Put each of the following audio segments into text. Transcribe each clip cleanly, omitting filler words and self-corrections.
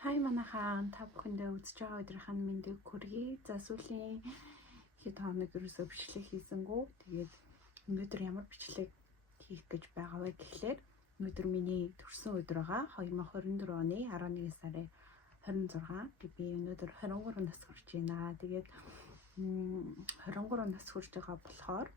Хай манайхаа та бүхэндээ үзэж байгаа өдрийнх нь мэндийг хүргэе. За сүүлийн хэд хоног ерөөсөө бичлэг хийсэнгүү. Тэгээд өнөөдөр ямар бичлэг хийх гэж байгаа вэ гэхлээр өнөөдөр миний төрсөн өдөр байгаа. 2024 оны 11 сарын 26. Би өнөөдөр 23 нас хүрч байна. Тэгээд 23 нас хүрч байгаа болохоор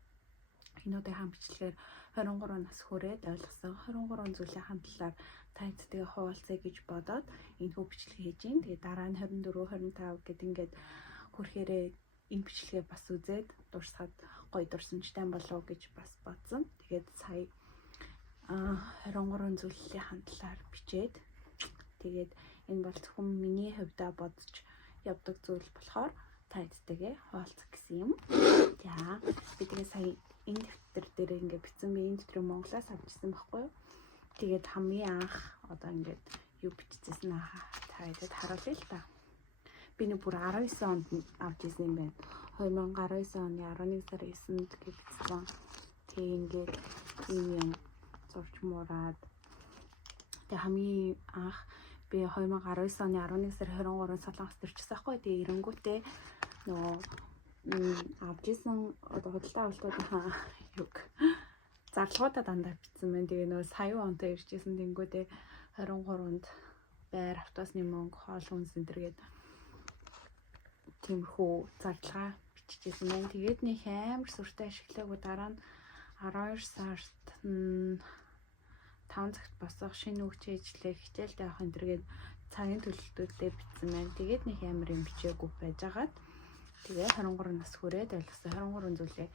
энүүдийн бичлэгээр 23 нас хүрээд ойлгосон 23 зүйлийн талаар тайлбарыг хуваалцъя гэж бодоод энэ хүү бичлэг хийж гин. Тэгээд дараа нь 24, 25 гэд ингээд хүрхээрээ энэ бичлэгээ бас үзээд дурсаад гоё дурсамжтай болов гэж бас бодсон. Тэгээд сая 23 зүйлийн талаар бичээд тэгээд энэ бол зөвхөн миний хувьдаа бодож явдаг зүйл болохоор тайлбарыг хуваалцах гэсэн юм. За би тэгээ сая энэ дэвтэр дээр ингээд бичсэн. Би энэ дэвтрийг монголоос авчихсан байхгүй юу? Тэгээд хамгийн анх одоо ингээд юу бичсэн тайлбарыг харуулъя л та. Би нэг бүр 19 онд авч ирсэн юм байна. 2019 оны 11 сарын 9-нд бичсэн. Тэгээ ингээд юм зурж мураад. Тэгээ хамгийн анх би 2019 оны 11 сарын 23-нд Солонгост ирчихсэн байхгүй. Тэгээ эрэнгүүтээ нөгөө авч ирсэн одоо худалдаа авалтуудынхаа юг зарлагуудаа дандаа бичсэн байна. Тэгээ нөгөө сая онтой иржсэн тэнгүүдээ 23-нд байр автобусны мөнгө, хоол хүнс энтергээд тиймэрхүү зардлага бичижсэн байна. Тэгээд нэг амар сүртэй ашиглаагүй дараа нь 12 сард 5 цагт босох шинэ үгчийн ажлыг хичээлдээ авах энтергээд цагийн төлөлтүүдээ бичсэн байна. Тэгээд нэг амар юм бичээгүй байжгаад тэгээ 23 нас хүрээд ойлгосон 23 зүйлээ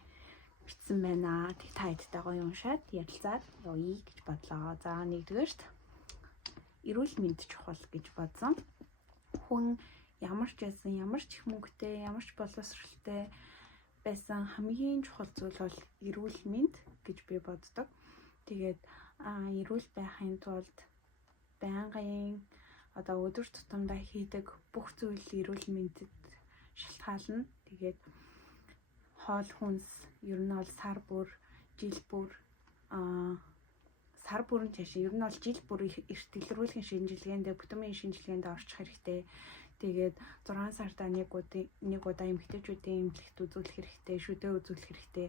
бичсэн байна. Тэг та хэдтэй гоё уншаад ярилцаад явъя гэж бодлоо. За нэгдүгээрт эрүүл мэнд чухал гэж бодсон. Хүн ямар ч байсан, ямар ч их мөнгөтэй, ямар ч боловсралтай байсан хамгийн чухал зүйл бол эрүүл мэнд гэж би боддог. Тэгээд эрүүл байхын тулд байнгын одоо өдөр тутамдаа хийдэг бүх зүйл эрүүл мэндэд шалтгаална. Тэгээд хоол хүнс ер нь бол сар бүр, жил бүр сар бүрэн чаш ер нь бол жил бүр эрт илрүүлгийн шинжилгээндээ, бүтэмийн шинжилгээндээ орчих хэрэгтэй. Тэгээд 6 сартаа нэг удаа эмэгтэйчүүдийн эмнэлэгт үзүүлэх хэрэгтэй, шүдээ үзүүлэх хэрэгтэй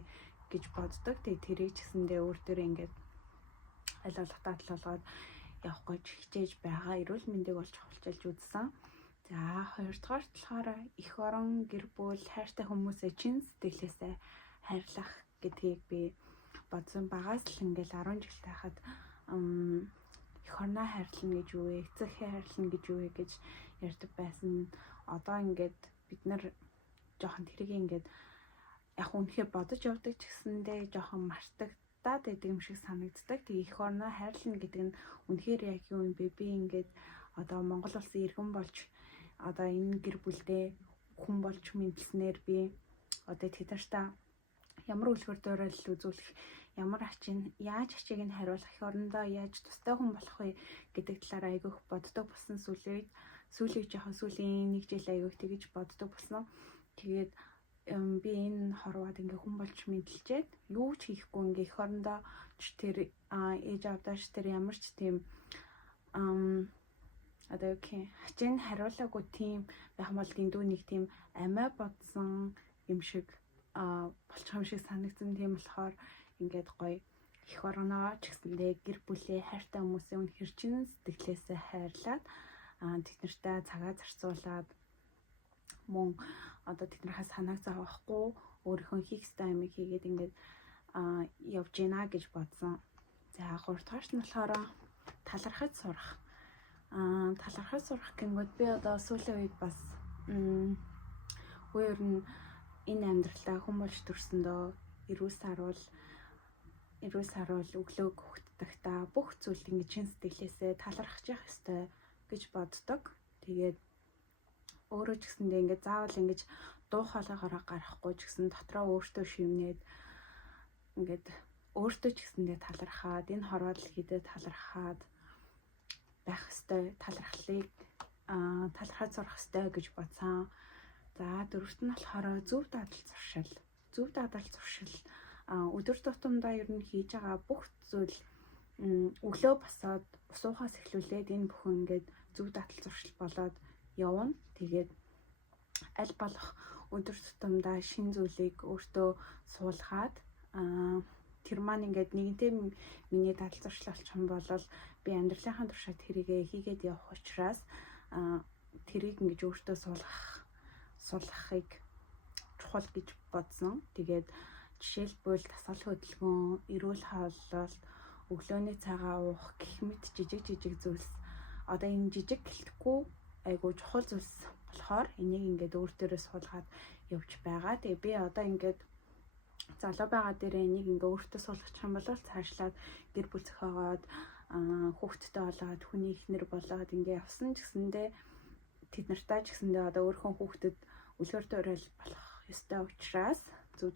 гэж боддог. Тэгээд тэрийг ч гэсэндээ өөр төр ингээд аль болох татлуулгаад явах гэж хичээж байгаа. Эрүүл мэндийг бол чухалчилж үзсэн. За хоёрдугаар болохоор эх орон, гэр бүл, хайртай хүмүүсээ чин сэтгэлээсээ хайрлах гэдгийг би бодсон. Багаас л ингээл 10 жил тахад эх орноо хайрлана гэж юу вэ? Эцэгхээ хайрлана гэж юу вэ гэж ярьдаг байсан. Одоо ингээд бид нар жоохон тэрийг ингээд яг үнэхээр бодож явдаг ч гэсэндээ жоохон мартагдаад байдаг юм шиг санагддаг. Тэгээ эх орноо хайрлана гэдэг нь үнэхээр яг юу юм бэ? Би ингээд одоо Монгол улсын иргэн болж одоо энэ гэр бүлдээ хүн болж мэдлснээр би одоо тэднэртээ ямар үлгэр дуурайлал үзүүлэх, ямар яаж ачийг нь хариулах, эх орондоо яаж тустай хүн болох вэ гэдэг талаар айгүйх боддог болсон. Сүүлийн нэг жил айгүйх тэгэж боддог болсон. Тэгээд би энэ хорвоод ингээ хүн болж мэдлжээд юу ч хийхгүй ингээ эх орондоо тэр ээж авдаач тэр ямар ч тийм одоо хачийн хариулаагүй тийм байх бол дэндүү нэг тийм амиа бодсон юм шиг болчих юм шиг санагдсан. Тийм болохоор ингээд гоё эх орноо ч гэсэндээ гэр бүлээ, хайртай хүмүүсээ үнэхэр чин сэтгэлээсээ хайрлаад тэднэртэй цагаа зарцуулаад мөн одоо тэднэрхээ санааг зовоохгүй өөрийнхөө хийх ёстой юмыг хийгээд ингээд явж гинэ гэж бодсон. За 3 дугаарт нь болохоор талархаж сурах. Талархаж сурах гингүүд би одоо сүүлийн үед бас өөр нь энэ амьдралдаа хүн болж төрсөндөө эрүүл саруул өглөөг хөгтдөгтаа бүх зүйлд ингэ чин сэтгэлээсээ талархаж явах ёстой гэж боддог. Тэгээд өөрөө ч гэсэндээ ингэ заавал ингэж дуу хоолойгоор гарахгүй ч гэсэн дотроо өөртөө шивнээд ингээд өөртөө ч гэсэндээ талархаад энэ хорвол хийдэ талархаад байх ёстой, талархлыг талархаж сурах ёстой гэж бодсон. За дөрөвт нь болохоор зөв дадал зуршил. Өдөр тутамдаа ер нь хийж байгаа бүх зүйл өглөө босоод усуухаас эхлүүлээд энэ бүхэн ингээд зөв дадал зуршил болоод явна. Тэгээд аль болох өдөр тутамдаа шинэ зүйлийг өөртөө суулгаад тэр маань ингээд нэгэнтээ миний дадал зуршил болчих юм бол би амьдралынхаа туршид тэрийгээ хийгээд явах учраас тэрийг ингэж өөртөө суулгахыг чухал гэж бодсон. Тэгээд жишээлбэл дасгал хөдөлгөөн, эрүүл хооллолт, өглөөний цагаа уух гэх мэт жижиг зүйлс одоо энэ жижиг гэлтгүй айгуу чухал зүйлс болохоор энийг ингээд өөр дээрээ суулгаад явж байгаа. Тэгээ би одоо ингээд залуу байгаа дээрээ энийг ингээ өөртөө суулгачих юм бол цаашлаад гэр бүл зохиогоод хүүхэдтэй болоод хүний эхнэр болоод ингээ явсан ч гэсэндээ тэд нартай ч гэсэндээ одоо өөрхөн хүүхдэд үлгэр дуурайл болох ёстой учраас зөв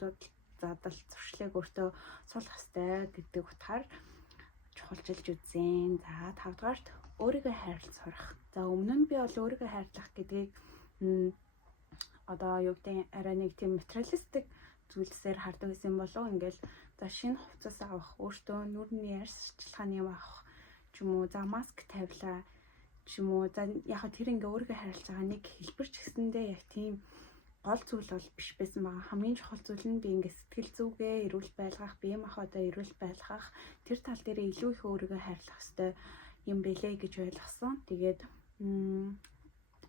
дадал зуршлыг өөртөө суулгах ёстой гэдэг утгаар чухалчилж үзэн. За 5 дугаарт өөрийгөө хайрлах сурах. За өмнө нь би бол өөрийгөө хайрлах гэдгийг одоо юу гэдэг арай нэг тийм материалистик зүйлсээр хардаг гэсэн болов ингээл за шинэ хувцас авах, өөртөө нүрийн ярьцлагын юм авах ч юм уу, за маск тавилаа ч юм уу. За яг тэр ингээ өөрийгөө хайрлаж байгаа нэг хэлбэр ч гэсэндээ яг тийм гол зүйл бол биш байсан байгаа. Хамгийн чухал зүйл нь би ингээ сэтгэл зүгээ эрүүл байлгах, бие махбодоо эрүүл байлгах, тэр тал дээр илүү их өөрийгөө хайрлах хэрэгтэй юм бэлээ гэж ойлгосон. Тэгээд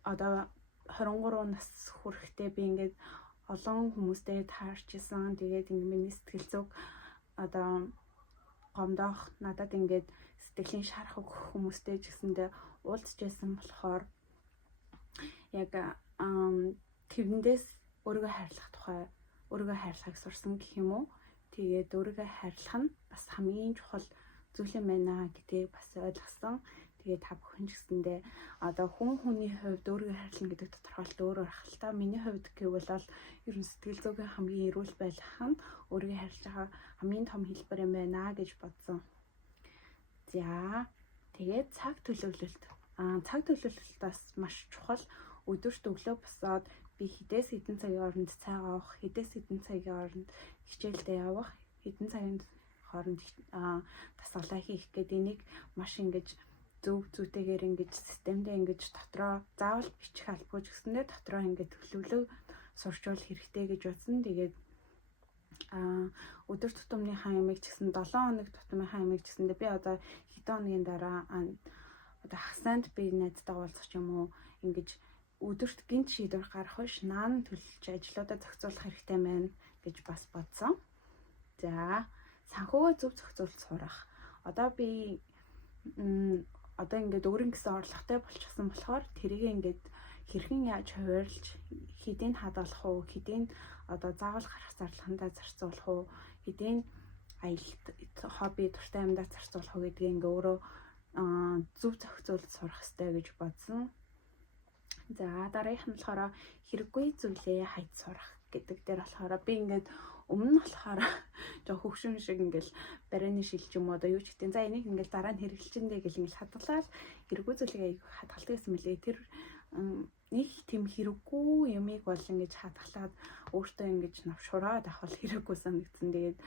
одоо 23 нас хүрэхдээ би ингээд олон хүмүүстэй таарчсан. Тэгээд ингээ миний сэтгэл зүг одоо гомдоох надад ингээд сэтгэлийн шарах өгөх хүмүүстэй ч гэсэндээ уулзж байсан болохоор яг тэрнээс өөрийгөө хайрлах тухай өөрийгөө хайрлахыг сурсан гэх юм уу. Тэгээд өөрийгөө хайрлах нь бас хамгийн чухал зүйл юм байна гэдгийг бас ойлгосон. Тэгээд та бүхэн ч гэсэндээ одоо хүний хувьд өөрийгөө хайрлах гэдэг тодорхойлолт өөрөөр ахaltaа. Миний хувьд гэвэл ер нь сэтгэл зүгийн хамгийн эрүүл байх нь өөрийгөө хайрлаж байгаа хамгийн том хэлбэр юм байна гэж бодсон. За тэгээд цаг төлөвлөлт. Цаг төлөвлөлт бас маш чухал. Өдөрт өглөө босоод би хэдээс хэдэн цагийн хооронд цайгаа уух, хэдээс хэдэн цагийн хооронд хичээлдээ явах, хэдэн цагийн хооронд дасгалаа хийх гэдэг энийг маш ингэж зүйтэйгээр ингэж системдээ ингэж дотроо заавал бичих албагүй ч гэсэндээ дотроо ингэж төлөвлөө сурчвал хэрэгтэй гэж бодсон. Тэгээд өдөр тутамныхаа ямиг ч гэсэн 7 хоног тутамынхаа ямиг ч гэсэндээ би одоо хэдэн хоногийн дараа одоо хасанд би найзтай уулзах юм уу ингэж өдөрт гинт шийдвэр гарах биш, наан төлөвлөж ажлуудаа зохицуулах хэрэгтэй байна гэж бас бодсон. За санхүүгөө зөв зохицуулж сурах. Одоо би одоо ингээд өөрийн гэсэн орлоготой болчихсон болохоор тэрийг ингээд хэрхэн яаж хуваарлж хэдийн хадгалах уу, хэдийн одоо заавал гарах зарлахандаа зарцуулах уу, хэдийн аялалт хобби дуртай юмдаа зарцуулах уу гэдгийг ингээ өөрөө зөв зохицуулж сурах хэрэгтэй гэж бодсон. За дараагийнх нь болохоор хэрэггүй зүйлээ хайж сурах гэдэг дээр болохоор би ингээд өмнө нь болохоор жоо хөвшин шиг ингээл барианы шилж юм одоо юу ч гэдэг. За энийг ингээл дараа нь хэрэгжилчэндээ гэл ингээл хадгалаад хэрэггүй зүйлийг хадгалдаг гэсэн мөлий. Тэр нэг тийм хэрэггүй юмыг бол ингэж хадгалаад өөртөө ингэж навшураад авах хэрэггүй санагдсан. Тэгээд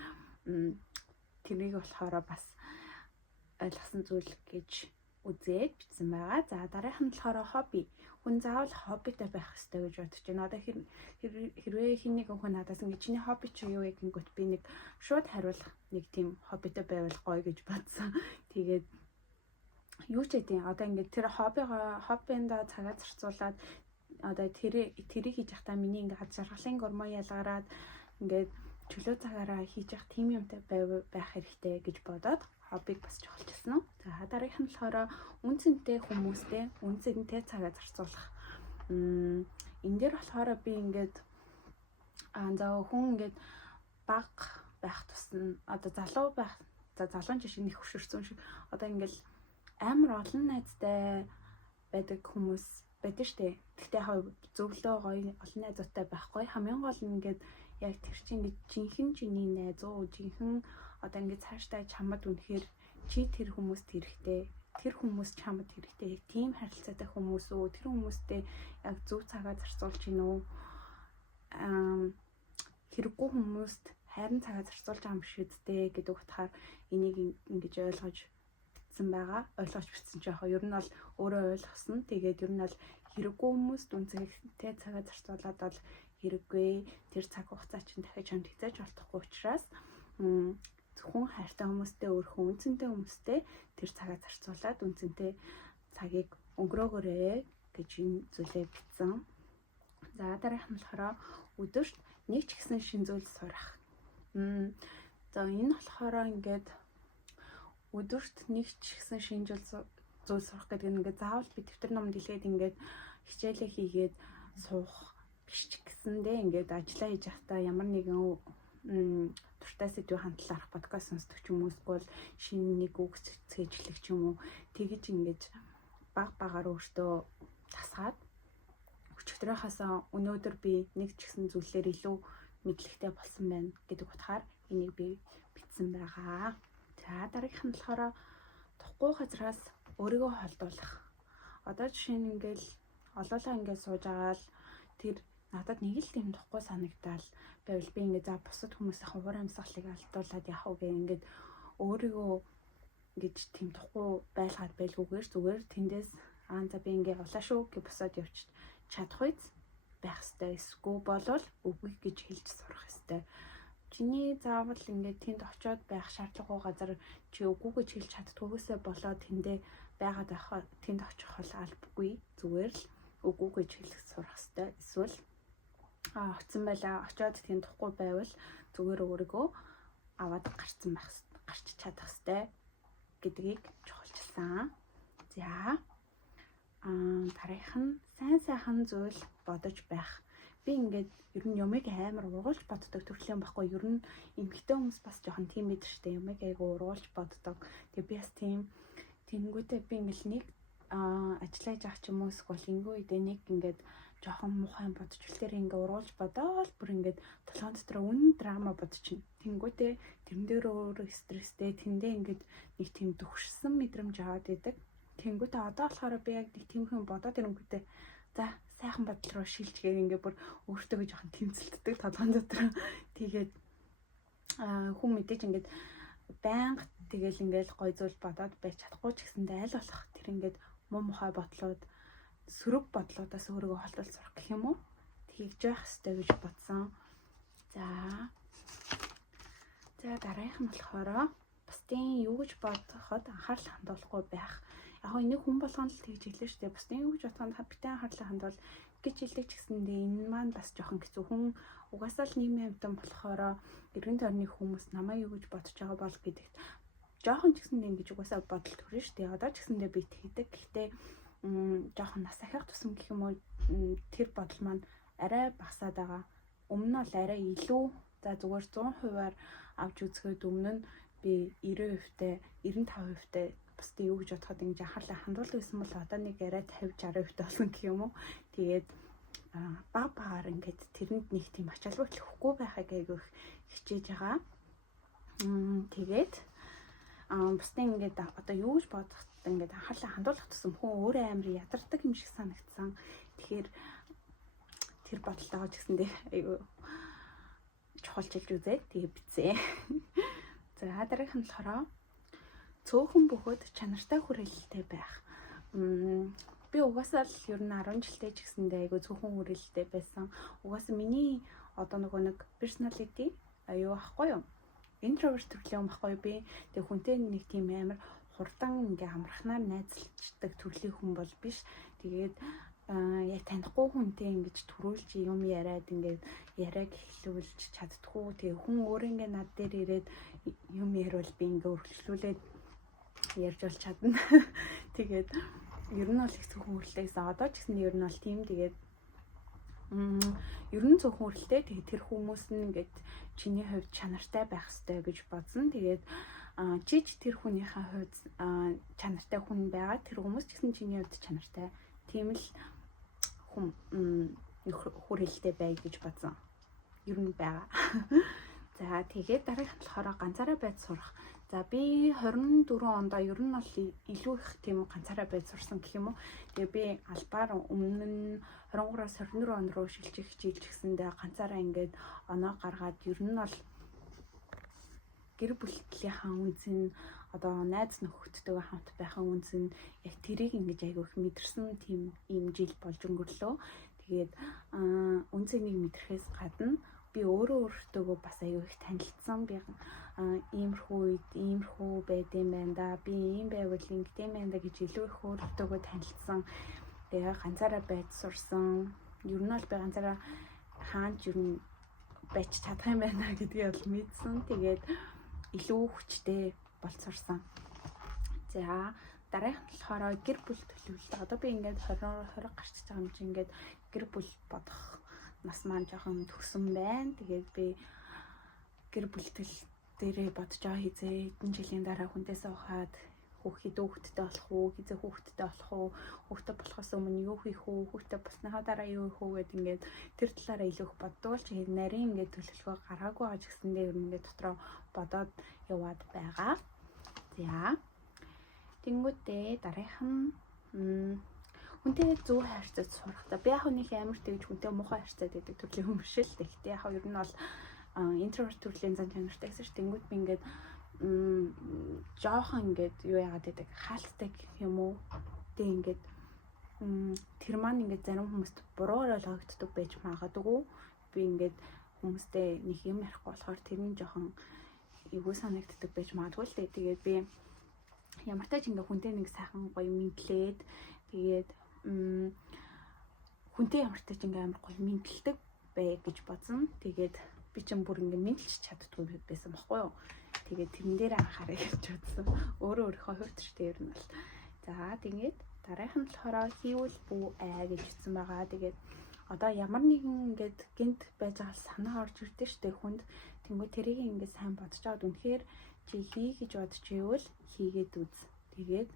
тэрийг болохоор бас ойлгосон зүйл гэж үзээд бичсэн байгаа. За дараагийнх нь болохоор хобби. Хүн заавал хоббитай байх хэрэгтэй гэж бодож байна. Одоо хэрвээ хин нэг хүн надаас ингэ чиний хобби чи юу вэ гингөт би нэг шууд хариулах нэг тийм хоббитай байвал гоё гэж бодсон. Тэгээд юу ч гэдэг одоо ингэ тэр хоббиндаа цагаа зарцуулаад одоо тэрийг хийж явахдаа миний ингэ хад жаргалын гормон ялгараад ингээд чөлөө цагаараа хийж явах тийм юмтай байх хэрэгтэй гэж бодоод хоббиг бас чухалчилсан. За дараагийнх нь болохоор үнцэнтэй хүмүүстэй үнцэнтэй цагаа зарцуулах. Энэ дээр болохоор би ингээд за хүн ингээд баг байх тусна одоо залуу байх залуун жишээ нэг хөшөрсөн шиг одоо ингээд амар олон найзтай байдаг хүмүүс байдаг штэ. Гэхдээ зөвлөө гоё олон найзуудтай байхгүй. Хамгийн гол нь ингээд яг тэр чинь ингээд жинхэнэ чиний найз уу жинхэнэ одоо ингээд цаашдаа чамд үнэхээр чи тэр хүмүүст хэрэгтэй. Тэр хүмүүс чамд хэрэгтэй. Тийм харилцаатай хүмүүс үү? Тэр хүмүүстэй яг зөв цагаа зарцуулж гин үү? Хэрэггүй хүмүүст хайрын цагаа зарцуулж байгаа юм шиг үстэй гэдэг утгаар энийг ингэж ойлгож битсэн байгаа. Ойлгож битсэн ч яг ер нь бол өөрөө ойлгосон. Тэгээд ер нь бол хэрэггүй хүмүүст үнцэгтэй цагаа зарцуулаад бол хэрэггүй. Тэр цаг хугацаа чинь дахиж хамт хязгаарч болохгүй учраас зөвхөн хайртай хүмүүстэй өөрхөн үнцэнтэй хүмүүстэй тэр цагаа зарцуулаад үнцэнтэй цагийг өнгөрөөгөөрэй гэж энэ зүйлээ бичсэн. За дараах нь болохоор өдөрт нэг ч гэсэн шин зүйл сурах. За энэ болохоор ингээд өдөрт нэг ч гэсэн шин зүйл сурах гэдэг нь ингээд заавал би дэвтэр ном дэлгээд ингээд хичээлээ хийгээд суух биш ч гэсэндээ ингээд ажиллаа хийж байхдаа ямар нэгэн дуртай сэдвийн хандлал арах подкаст сонсдог ч юм уу эсвэл шинэ нэг үг цээжлэх ч юм уу тэгэж ингээд баг багаар өөртөө тасгаад өчигдрийнхаасаа өнөөдөр би нэг ч гэсэн зүйлээр илүү мэдлэгтэй болсон байна гэдэг утгаар энийг би бичсэн байгаа. За дараагийнх нь болохоор тухгүй газраас өөрийгөө холдуулах. Одоо жишээ нь ингээл олоолаа ингээд сууж агаал тэр надад нэг л тийм тухгүй санагдал байвал би ингээд за бусад хүмүүсийн хуваар амьсгалыг алдуулаад яах вэ гэх ингээд өөрийгөө ингэж тийм тухгүй байлгаад байлгүйгээр зүгээр тэндээс за би ингээд улаа шүү гэж босоод явж чадах үйс байх ёстой. Эсвэл болвол үгүй гэж хэлж сурах ёстой. Чиний заавал ингээд тэнд очиод байх шаардлагагүй газар чи үгүй гэж хэлж чаддгүйгээсээ болоод тэндээ байгаад байхад тэнд очих бол албагүй. Зүгээр л үгүй гэж хэлэх сурах ёстой. Эсвэл очсон байлаа очиод тэнд тухгүй байвал зүгээр өөрийгөө аваад гарч чадах ёстой гэдгийг чухалчилсан. За дараах нь сайн зүйл бодож байх. Би ингээд ер нь юмыг амар ургуулж боддог төрлийн байхгүй. Ер нь эмэгтэй хүмүүс бас жоохон тийм мэд штэ юмыг айгу ургуулж боддог. Тэгээ би бас тийм тэнгүүтээ би ингээд нэг ажиллаж авах юм уу эсвэл ингэв үедээ нэг ингээд жоохон муухай бодож үлээр ингээд ургуулж бодоол бүр ингээд толгойн дотор үнэн драма бодчихно. Тэнгүүтээ тэрэн дээр өөрөө стресстэй тэндээ ингээд нэг тийм дөхшсөн мэдрэмж аваад идэг. Тэнгүүтээ одоо болохоор би яг нэг тийм хүн бодоод ирэнгүүтээ за сайхан бодол руу шилжгээр ингээд бүр өөртөө жоохон тэмцэлддэг толгойн дотор. Тэгээд хүн мэдээж ингээд байнга тэгэл ингээд гой зүйл бодоод байж чадахгүй ч гэсэндээ аль болох тэр ингээд муу мухай бодлоод сөрөг бодлоодаас өөрийгөө холдуулж сурах гэх юм уу тэгж явах хэрэгтэй гэж бодсон. За дараах нь болохоор бусдын юу гэж бодоход анхаарал хандуулахгүй байх. Яг хөө энийг хүн болгоно л тэгж хэлээ шүү дээ. Бусдын юу гэж бодоход битэн анхаарал хандуул гэж хэлдэг ч гэсэндээ энэ маань бас жоохон хэцүү. Хүн угаасаа л нийгмийн амьтан болохоор эргэн тойрны хүмүүс намайг юу гэж бодож байгаа бол гэдэгт жоохон ч гэсэндээ ингэж угаасаа бодол төрнө шүү дээ. Одоо ч гэсэндээ би тэгдэг. Гэхдээ жоохон нас ахих тусам гэх юм уу тэр бодол маань арай багасаад байгаа. Өмнө нь бол арай илүү за зүгээр 100%-аар авч үзэхэд өмнө нь би 90%-тэй 95%-тэй бусдын юу гэж бодоход ингэж анхаарлаа хандуулдаг гэсэн бол одоо нэг арай 50-60%-тэй болсон гэх юм уу. Тэгээд баг багаар ингээд тэрэнд нэг тийм ачаалал өгөхгүй байхыг айгүйх хичээж байгаа. Тэгээд бусдын ингээд одоо юу гэж бодоход ингээд анхаарлаа хандуулах тусам хүн өөрөө амар ядардаг юм шиг санагдсан. Тэгэхээр тэр бодолтойгоо ч гэсэндээ айгүй чухалчилж үзээд тэгээ бицээ. За дараагийнх нь болохоор цөөхөн бөхөд чанартай хүрээлэлтэй байх. Би угаасаа л ер нь 10 жилтэй ч гэсэндээ айгүй цөөхөн хүрээлэлтэй байсан. Угаасаа миний одоо нэг personality аюу ахгүй юу? Introvert төрлийн юм ахгүй би. Тэгээ хүнтэй нэг тийм амар хурдан ингээ амрахнаар найзалцдаг төрлийн хүн бол биш. Тэгээд яг танихгүй хүнтэй ингэж төрүүлж юм яриад ингээд яриаг эхлүүлж чаддгүй. Тэгээ хүн өөрөө ингээ над дээр ирээд юм ярил би ингээ өргөжлүүлээд ярьж бол чадна. Тэгээд ер нь бол их зөвхөн хүрлээсэн. Одоо ч гэсэн ер нь бол тийм тэгээд ер нь зөвхөн хүрлээ. Тэгээд тэр хүмүүс нь ингээд чиний хувьд чанартай байх хэрэгтэй гэж бодсон. Тэгээд чи ч тэр хүнийхээ хувьд чанартай хүн байгаа. Тэр хүмүүс ч гэсэн чиний хувьд чанартай. Тийм л хүн хүрээлэлтэй бай гэж бодсон. Ер нь байгаа. За тэгээд дараагийнх нь болохоор ганцаараа байж сурах. За би 24 онд ер нь бол илүү их тийм ганцаараа байж сурсан гэх юм уу. Тэгээ би албаар өмнө нь 23-аас 24 он руу шилжих хичээлж гисэндээ ганцаараа ингээд оноо гаргаад ер нь бол гэр бүлийнхаа үнцэн одоо найз нөхөдтэйгээ хамт байхын үнс нь яг тэрийг ингэж айгүй их мэдэрсэн тийм ийм жил болж өнгөрлөө. Тэгээд үнцнийг мэдрэхээс гадна би өөртөө бас аюу их танилцсан. Би иймэрхүү үед иймэрхүү байд юм байна да. Би ийм байвал ингэдэм байна да гэж илүү их өөртөө танилцсан. Тэгээ ганцаараа байж сурсан. Ер нь бол би ганцаараа хаанч ер нь байж чадах юм байна гэдгийг бол мэдсэн. Тэгээд илүү хүчтэй болцорсон. За дараагийнх нь болохоор гэр бүл төлөвлөлт. Одоо би ингээд 20 гарч байгаа юм чи ингээд гэр бүл бодох нас маань жоохон төгсөн байна. Тэгээд би гэр бүлтэл дээрээ бодож байгаа хизээ хэдэн жилийн дараа хүнтэйсээ ухаад хүүхдтэй болох уу, хизээ хүүхдтэй болох уу, хүүхдтэй болохоос өмнө юу хийх үү, хүүхдтэй болсныхаа дараа юу хийх үү гэд ингээд тэр талаараа илүү их боддог л чи нарийн ингээд төлөвлөгөө гаргаагүй байгаа ч гэсэндээ ер нь ингээд дотроо бодоод яваад байгаа. За тэнгүүтээ дараах нь хүнтэй зөв харьцаж сурах. За би яг нэг амар тэгж хүнтэй муухай харьцаад байдаг төрлийн хүн биш л. Гэхдээ яг ер нь бол интроверт төрлийн зан чанартай гэсэн чинь тэнгүүд би ингээд жоохон ингээд юу яагаад гэдэг хаалттай гэх юм уу. Тэг ингээд тэр маань ингээд зарим хүмүүст буруугаар ойлгогддог байж магадгүй. Би ингээд хүмүүстэй нэг юм ярихгүй болохоор тэрний жоохон эвгүй санагддаг байж магадгүй л. Тэгээд би ямар ч тач ингээд хүнтэй нэг сайхан гоё мэдлээд тэгээд хүнтэй ямар ч тач ингээд амар гоё мэдлдэг бай гэж бодсон. Тэгээд би ч бүр ингээд мэдлж чаддгүй байсан байхгүй юу. Тэгээд тэрэн дээр анхаарай гэж бодсон. Өөрийнхөө хувьд ч тэр нь бол. За тэгээд дараах нь болохоор хийвэл бүү гэж хэлсэн байгаа. Тэгээд одоо ямар нэгэн ингээд гинт байж байгаа санаа орж ирдэ штэ хүнд. Тэнгүү тэрийг ингээд сайн бодож аваад үнэхээр чи хий гэж бодож ивэл хийгээд үз. Тэгээд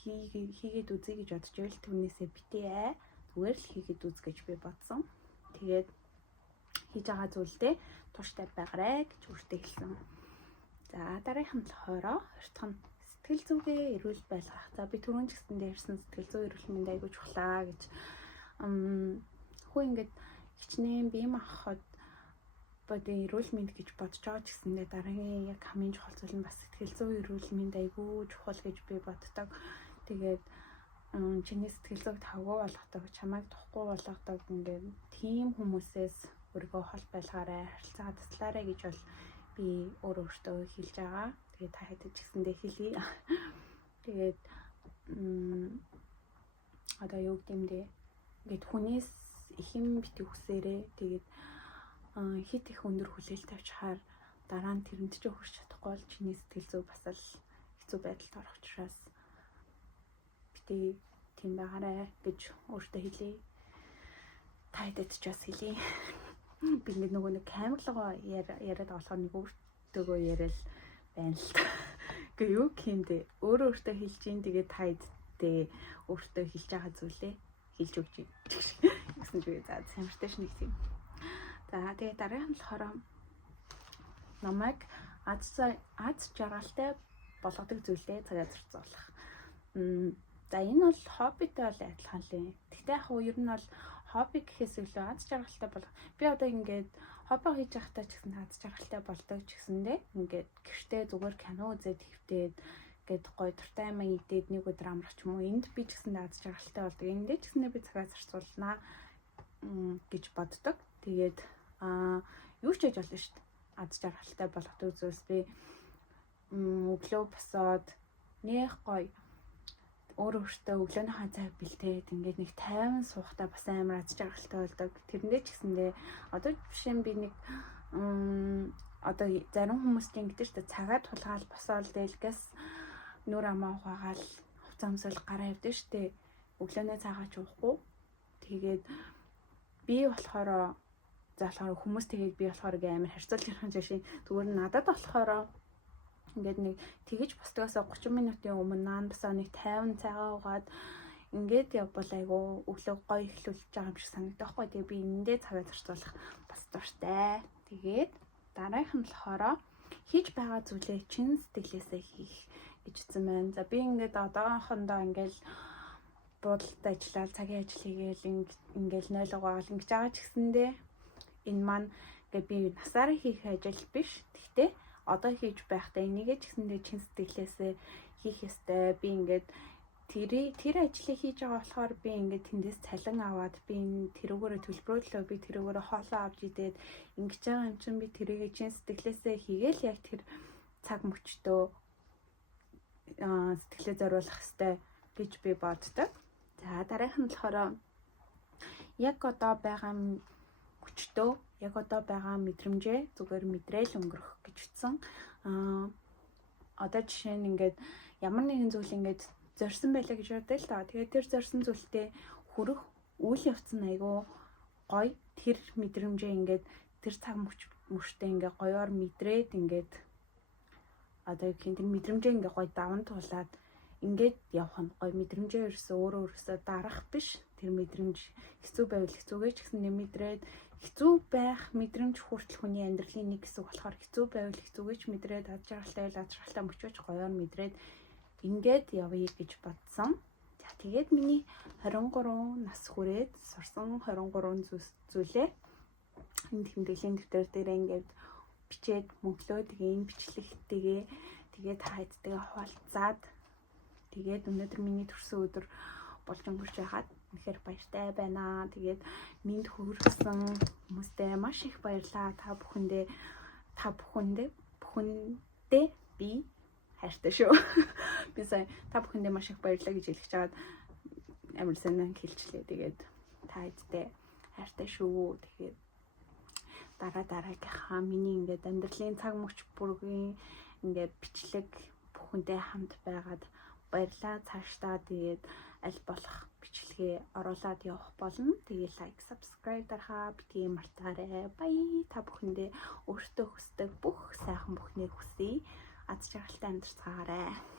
хийгээд үзье гэж бодож ивэл түүнээсээ битээ зүгээр л хийгээд үз гэж би бодсон. Тэгээд хийж байгаа зүйлдээ тууштай байгаарэ гэж өөртөө хэлсэн. За дараагийнх нь болохоор хоёрдох нь сэтгэл зүгээ эрүүл байлгах. За би түрүүн ч гэсэндээ ярьсан сэтгэл зүй эрүүл мэнд айгуу чухлаа гэж. Хөө ингээд хичнээн бие махбод бодын эрүүл мэнд гэж бодож байгаа ч гэсэндээ дараагийн яг хамгийн чухал зүйл нь бас сэтгэл зүй эрүүл мэнд айгуу чухал гэж би боддог. Тэгээд чиний сэтгэл зүйг тавгүй болгодог, чамайг тухгүй болгодог ингээд тийм хүмүүсээс өөрийгөө хол байлгаарай, харилцаа таслаарай гэж бол би өөртөө хэлж байгаа. Тэгээд та хэдэж гэсэндээ хэлье. Тэгээд одоо юу гэмдэ ингээд хүнээс их юм бити хүсээрээ тэгээд хит их өндөр хүлээлт тавьчихаар дараа нь тэрэнд ч хүрч чадахгүй бол чиний сэтгэл зүй бас л хэцүү байдалд орох учраас бити тийм байгаарай гэж өөртөө хэлье. Та хэдэж ч бас хэлье. Би нөгөө нэг камерлогоо яриад болохоор нэг өөртөөгөө яриад байна л. Гэхдээ юу гэмдэ өөртөө хэлж ийн тэгээд та хэдтэй өөртөө хэлж байгаа зүйлээ хэлж өгч гэсэн чигээ за самартай ш нэг тийм. За тэгээд дараагийн нь болохоор намайг аз жаргалтай болгодог зүйлээ цагаа зарцуулах. За энэ бол хоббитэй бол адилхан л. Гэхдээ яг уу ер нь бол хобби гэхээс илүү аз жаргалтай болох. Би одоо ингээд хобби хийж байхдаа ч гэсэн аз жаргалтай болдог ч гэсэндээ ингээд гэртээ зүгээр кино үзээд хэвтээд гээд гоё дуртай юм идээд нэг өдөр амрах ч юм уу. Энд би ч гэсэндээ аз жаргалтай болдог. Эндээ ч гэсэндээ би цагаа зарцуулнаа гэж боддог. Тэгээд юу ч хийж болно шүү дээ. Аз жаргалтай болгодог зүйлс би өглөө босоод нэх гоё өөртөө өглөөнийхөө цаг бэлтээд ингээд нэг 50 суухтаа бас амар аз жаргалтай болдог. Тэрэндээ ч гэсэндээ одоо жишээ нь би нэг одоо зарим хүмүүс чинь гэдэг чинь цагаа тулгаал босоол дээлгээс нүр амаа ухаагаал хувцас өмсөл гараа явдаг штэ. Өглөөнөө цагаач уухгүй. Тэгээд би болохоор хүмүүс тэгээд би болохоор амар харьцуулахын жишээ зүгээр надад болохоор ингээд нэг тэгэж босдоосоо 30 минутын өмнө наан басаа нэг 50 цагаа угаад ингээд явбал айгу өглөө гоё эхлүүлж байгаа юм шиг санагдах байхгүй. Тэгээ би энэндээ цагаа зарцуулах бас дуртай. Тэгээд дараагийнх нь болохоор хийж байгаа зүйлээ чин сэтгэлээсээ хийх гэж үзсэн байна. За би ингээд одоохондоо ингээд буудалд ажиллаад цагийн ажил хийгээл ингээд 0 угаагаал ингэж байгаа ч гэсэндээ энэ маань ингээд би насаараа хийх ажил биш. Гэхдээ одоо хийж байхдаа энийгээ ч гэсэндээ чин сэтгэлээсээ хийх ёстой. Би ингээд тэр ажлыг хийж байгаа болохоор би ингээд тэндээс цалин аваад би тэрүүгээрээ төлбөрөөлөө, би тэрүүгээрээ хоолоо авч идээд ингэж байгаа юм чинь би тэрийгээ чин сэтгэлээсээ хийгээл яг тэр цаг мөчтөө сэтгэлээ зориулах хэрэгтэй гэж би боддог. За дараах нь болохоор яг одоо байгаа хүчтөө, яг одоо байгаа мэдрэмжээ зүгээр мэдрээл өнгөрөх гэж утсан. Одоо жишээ нь ингээд ямар нэгэн зүйл ингээд зорьсон байлаа гэж бодъё л доо. Тэгээд тэр зорьсон зүйлтэй хүрэх үйл явц нь айгүй гоё. Тэр мэдрэмжээ ингээд тэр цаг мөчтөө ингээд гоёор мэдрээд ингээд одоо яг тэр мэдрэмжээ ингээд гоё даван туулаад ингээд явах нь гоё. Мэдрэмжээ өөрөөсөө дарах биш. Тэр мэдрэмж хэцүү байвал хэцүүгээ ч гэсэн мэдрээд хэцүү байх мэдрэмж хүртэл хүний амьдралын нэг хэсэг болохоор хэцүү байвал хэцүүгээ ч мэдрээд ад жаргалтай байл ад жаргалтай мөчөөч гоёор мэдрээд ингээд явъя гэж бодсон. За тэгээд миний 23 нас хүрээд сурсан 23 зүйлээ энэ тэмдэглэлийн дэвтэр дээр ингээд бичээд мөглөө тэгээ энэ бичлэгтэйгээ тэгээд хайдтайгаа хуваалцаад тэгээд өнөөдөр миний төрсөн өдөр болж өнгөрч байхад үнэхээр баяртай байна. Тэгээд минь хүрсэн хүмүүстээ маш их баярлалаа. Та бүхэндээ би хайртай шүү. Би сая та бүхэндээ маш их баярлалаа гэж хэлэх чагаад амар сайн хэлчлээ. Тэгээд та хэдтэй хайртай шүү. Тэгээд дараагийнхаа миний ингээд амьдралын цаг мөч бүргийн ингээд бичлэг бүхэндээ хамт байгаад баярлалаа. Цаашдаа тэгээд аль болох бичлэгээ оруулаад явах болно. Тэгээд лайк, subscribe дарахаа битгий мартаарай. Бай. Та бүхэндээ өөртөө хүсдэг бүх сайхан бүхнийг хүсье. Аз жаргалтай амьдрцгаарай.